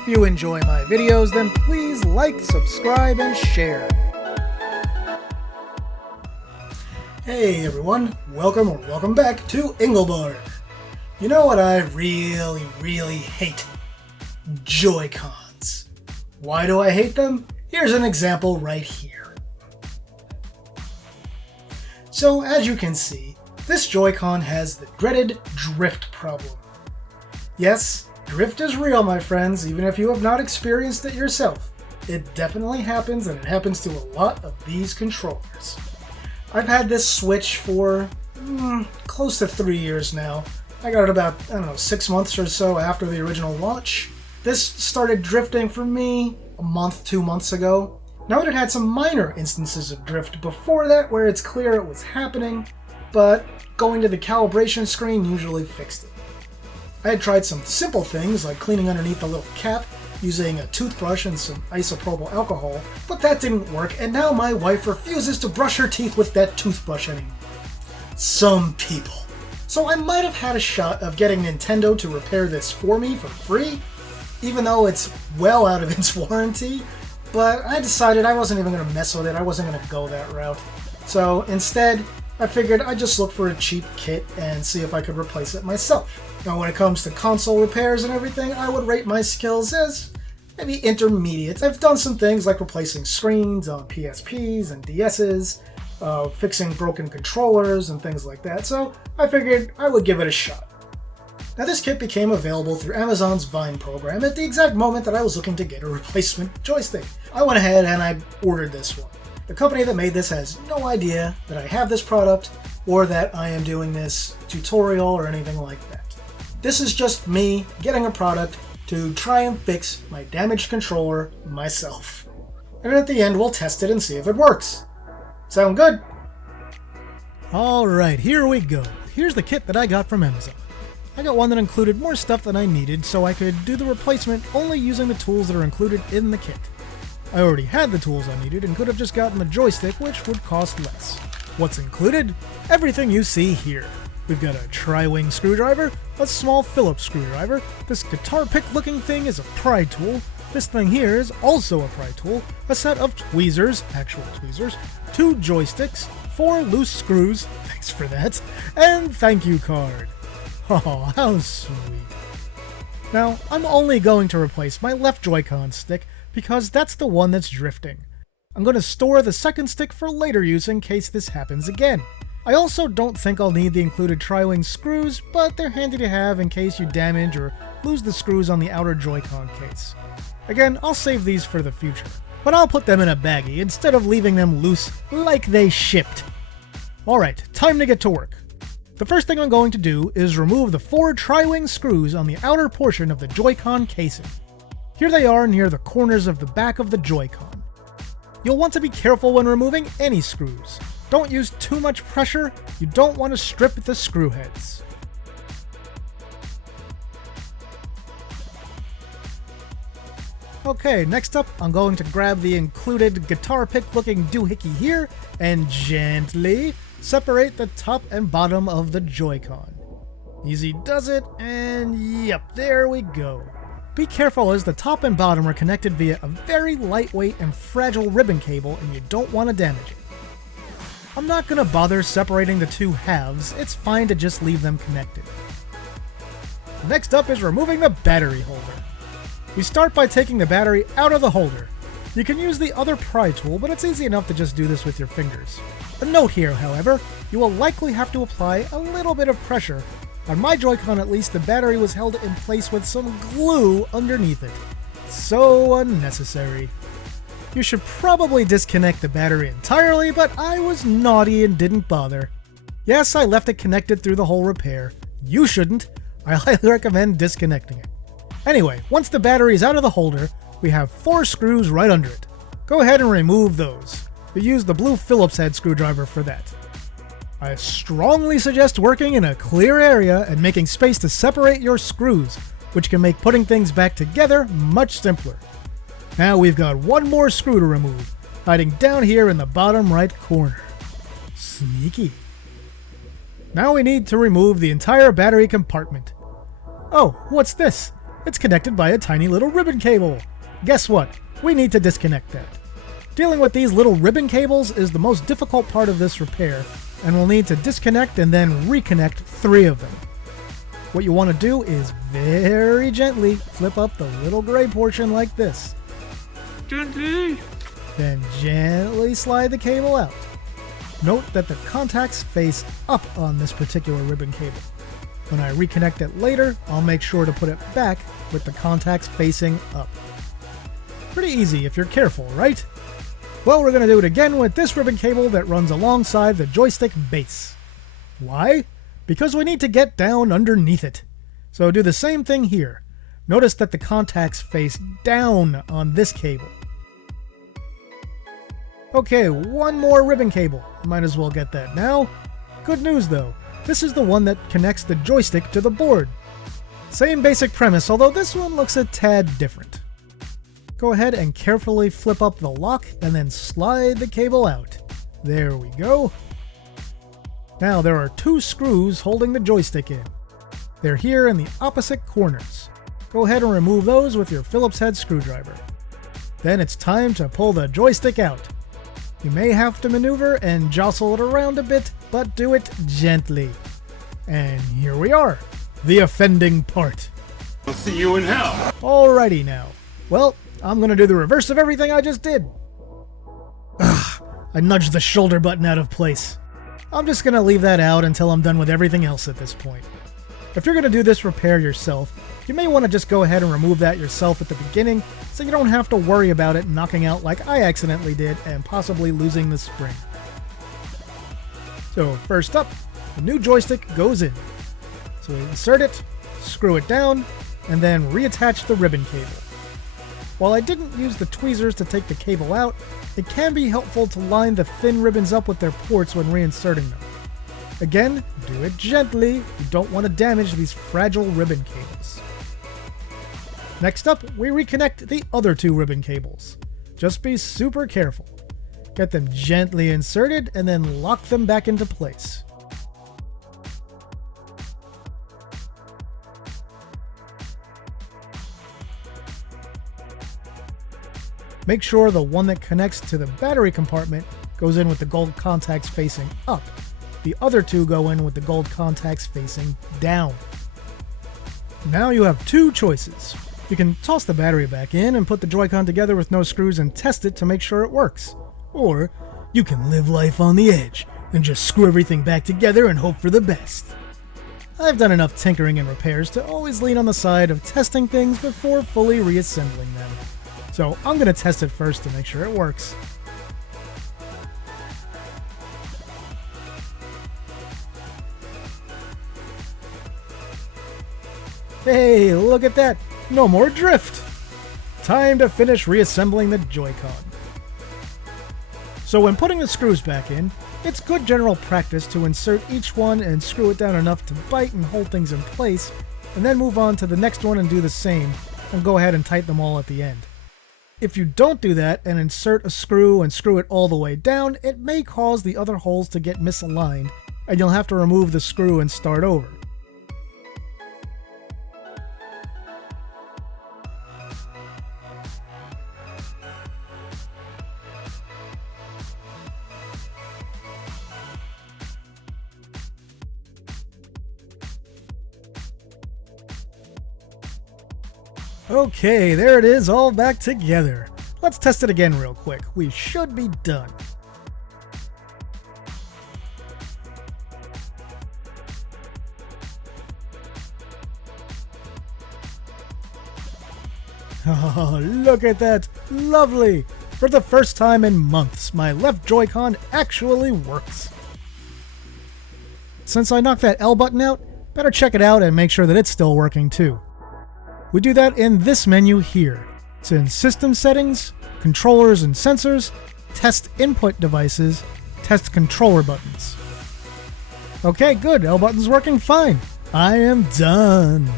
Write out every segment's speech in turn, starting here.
If you enjoy my videos, then please like, subscribe, and share. Hey everyone, welcome back to Engelberg. You know what I really hate? Joycons. Why do I hate them? Here's an example right here. So as you can see, this Joy-Con has the dreaded drift problem. Yes, drift is real, my friends, even if you have not experienced it yourself. It definitely happens, and it happens to a lot of these controllers. I've had this Switch for close to 3 years now. I got it about, 6 months or so after the original launch. This started drifting for me a month, 2 months ago. Now it had some minor instances of drift before that where it's clear it was happening, but going to the calibration screen usually fixed it. I had tried some simple things like cleaning underneath the little cap, using a toothbrush and some isopropyl alcohol, but that didn't work, and now my wife refuses to brush her teeth with that toothbrush anymore. Some people. So I might have had a shot of getting Nintendo to repair this for me for free, even though it's well out of its warranty, but I decided I wasn't even going to mess with it, I wasn't going to go that route. So instead, I figured I'd just look for a cheap kit and see if I could replace it myself. Now when it comes to console repairs and everything, I would rate my skills as maybe intermediate. I've done some things like replacing screens on PSPs and DSs, fixing broken controllers and things like that, so I figured I would give it a shot. Now this kit became available through Amazon's Vine program at the exact moment that I was looking to get a replacement joystick. I went ahead and I ordered this one. The company that made this has no idea that I have this product or that I am doing this tutorial or anything like that. This is just me getting a product to try and fix my damaged controller myself. And at the end we'll test it and see if it works. Sound good? Alright, here we go. Here's the kit that I got from Amazon. I got one that included more stuff than I needed, so I could do the replacement only using the tools that are included in the kit. I already had the tools I needed and could have just gotten the joystick, which would cost less. What's included? Everything you see here. We've got a tri-wing screwdriver, a small Phillips screwdriver, this guitar pick looking thing is a pry tool, this thing here is also a pry tool, a set of tweezers, actual tweezers, 2 joysticks, 4 loose screws, thanks for that, and thank you card. Oh, how sweet. Now, I'm only going to replace my left Joy-Con stick because that's the one that's drifting. I'm going to store the second stick for later use in case this happens again. I also don't think I'll need the included tri-wing screws, but they're handy to have in case you damage or lose the screws on the outer Joy-Con case. Again, I'll save these for the future, but I'll put them in a baggie instead of leaving them loose like they shipped. Alright, time to get to work. The first thing I'm going to do is remove the 4 tri-wing screws on the outer portion of the Joy-Con casing. Here they are near the corners of the back of the Joy-Con. You'll want to be careful when removing any screws. Don't use too much pressure, you don't want to strip the screw heads. Okay, next up I'm going to grab the included guitar pick looking doohickey here and gently separate the top and bottom of the Joy-Con. Easy does it, and yep, there we go. Be careful as the top and bottom are connected via a very lightweight and fragile ribbon cable and you don't want to damage it. I'm not going to bother separating the 2 halves, it's fine to just leave them connected. Next up is removing the battery holder. We start by taking the battery out of the holder. You can use the other pry tool, but it's easy enough to just do this with your fingers. A note here, however, you will likely have to apply a little bit of pressure. On my Joy-Con at least, the battery was held in place with some glue underneath it. So unnecessary. You should probably disconnect the battery entirely, but I was naughty and didn't bother. Yes, I left it connected through the whole repair. You shouldn't. I highly recommend disconnecting it. Anyway, once the battery is out of the holder, we have 4 screws right under it. Go ahead and remove those. We use the blue Phillips head screwdriver for that. I strongly suggest working in a clear area and making space to separate your screws, which can make putting things back together much simpler. Now we've got one more screw to remove, hiding down here in the bottom right corner. Sneaky. Now we need to remove the entire battery compartment. Oh, what's this? It's connected by a tiny little ribbon cable. Guess what? We need to disconnect that. Dealing with these little ribbon cables is the most difficult part of this repair, and we'll need to disconnect and then reconnect 3 of them. What you want to do is very gently flip up the little gray portion like this. Gently. Then gently slide the cable out. Note that the contacts face up on this particular ribbon cable. When I reconnect it later, I'll make sure to put it back with the contacts facing up. Pretty easy if you're careful, right? Well, we're going to do it again with this ribbon cable that runs alongside the joystick base. Why? Because we need to get down underneath it. So do the same thing here. Notice that the contacts face down on this cable. Okay, one more ribbon cable. Might as well get that now. Good news though, this is the one that connects the joystick to the board. Same basic premise, although this one looks a tad different. Go ahead and carefully flip up the lock and then slide the cable out. There we go. Now there are 2 screws holding the joystick in. They're here in the opposite corners. Go ahead and remove those with your Phillips head screwdriver. Then it's time to pull the joystick out. You may have to maneuver and jostle it around a bit, but do it gently. And here we are, the offending part. I'll see you in hell. Alrighty now. Well, I'm going to do the reverse of everything I just did. Ugh, I nudged the shoulder button out of place. I'm just going to leave that out until I'm done with everything else at this point. If you're going to do this repair yourself, you may want to just go ahead and remove that yourself at the beginning so you don't have to worry about it knocking out like I accidentally did and possibly losing the spring. So first up, the new joystick goes in. So we insert it, screw it down, and then reattach the ribbon cable. While I didn't use the tweezers to take the cable out, it can be helpful to line the thin ribbons up with their ports when reinserting them. Again, do it gently, you don't want to damage these fragile ribbon cables. Next up, we reconnect the other 2 ribbon cables. Just be super careful. Get them gently inserted and then lock them back into place. Make sure the one that connects to the battery compartment goes in with the gold contacts facing up. The other 2 go in with the gold contacts facing down. Now you have 2 choices. You can toss the battery back in and put the Joy-Con together with no screws and test it to make sure it works. Or you can live life on the edge and just screw everything back together and hope for the best. I've done enough tinkering and repairs to always lean on the side of testing things before fully reassembling them. So I'm going to test it first to make sure it works. Hey, look at that! No more drift! Time to finish reassembling the Joy-Con. So when putting the screws back in, it's good general practice to insert each one and screw it down enough to bite and hold things in place, and then move on to the next one and do the same, and go ahead and tighten them all at the end. If you don't do that and insert a screw and screw it all the way down, it may cause the other holes to get misaligned, and you'll have to remove the screw and start over. Okay, there it is, all back together. Let's test it again real quick. We should be done. Oh, look at that! Lovely! For the first time in months, my left Joy-Con actually works. Since I knocked that L button out, better check it out and make sure that it's still working too. We do that in this menu here. It's in System Settings, Controllers and Sensors, Test Input Devices, Test Controller Buttons. Okay, good. L button's working fine. I am done.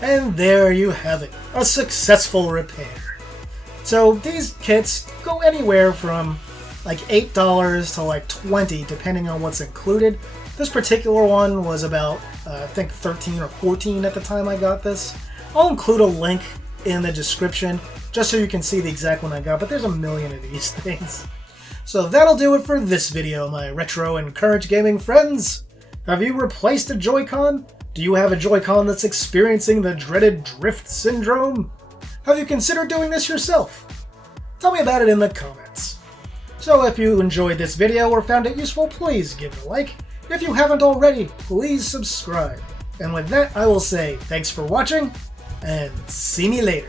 And there you have it, a successful repair. So these kits go anywhere from like $8 to like $20 depending on what's included. This particular one was about, I think 13 or 14 at the time I got this. I'll include a link in the description just so you can see the exact one I got, but there's a million of these things. So that'll do it for this video, my retro and current gaming friends. Have you replaced a Joy-Con? Do you have a Joy-Con that's experiencing the dreaded drift syndrome? Have you considered doing this yourself? Tell me about it in the comments. So if you enjoyed this video or found it useful, please give it a like. If you haven't already, please subscribe. And with that, I will say thanks for watching, and see me later.